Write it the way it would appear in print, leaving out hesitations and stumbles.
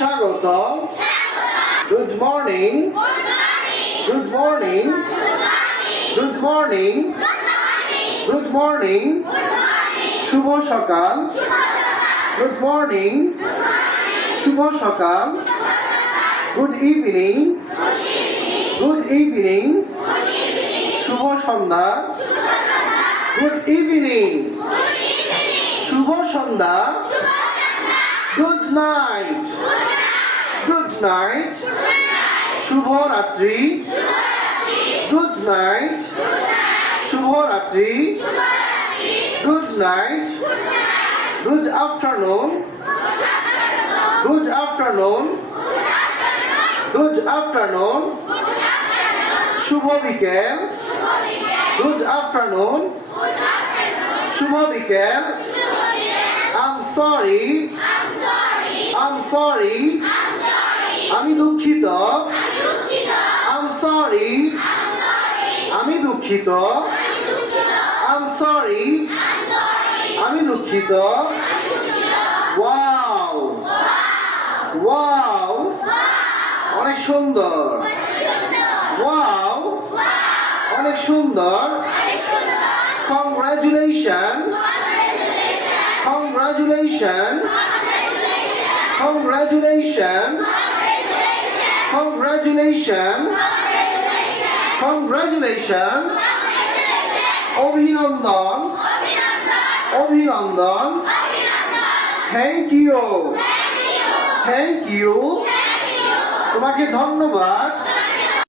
স্বাগতম। Good morning. Good morning. Good morning. Good morning. শুভ সকাল। Good morning. শুভ সকাল। Good evening. Good evening. শুভ সন্ধ্যা। Good evening. শুভ সন্ধ্যা। Good night. Good night. শুভ রাত্রি। Good night. শুভ রাত্রি। Good night. Good afternoon. Good afternoon. Good afternoon. শুভ বিকেল। Good afternoon. শুভ বিকেল। I'm sorry. I'm sorry. আমি দুঃখিত। I'm sorry. আমি দুঃখিত। I'm sorry. আমি দুঃখিত। Wow. Wow. অনেক সুন্দর। Wow. অনেক সুন্দর। Congratulations. Congratulations. Congratulations. Congratulations. Congratulations. অভিনন্দন। অভিনন্দন। Thank you. Thank you. তোমাকে ধন্যবাদ।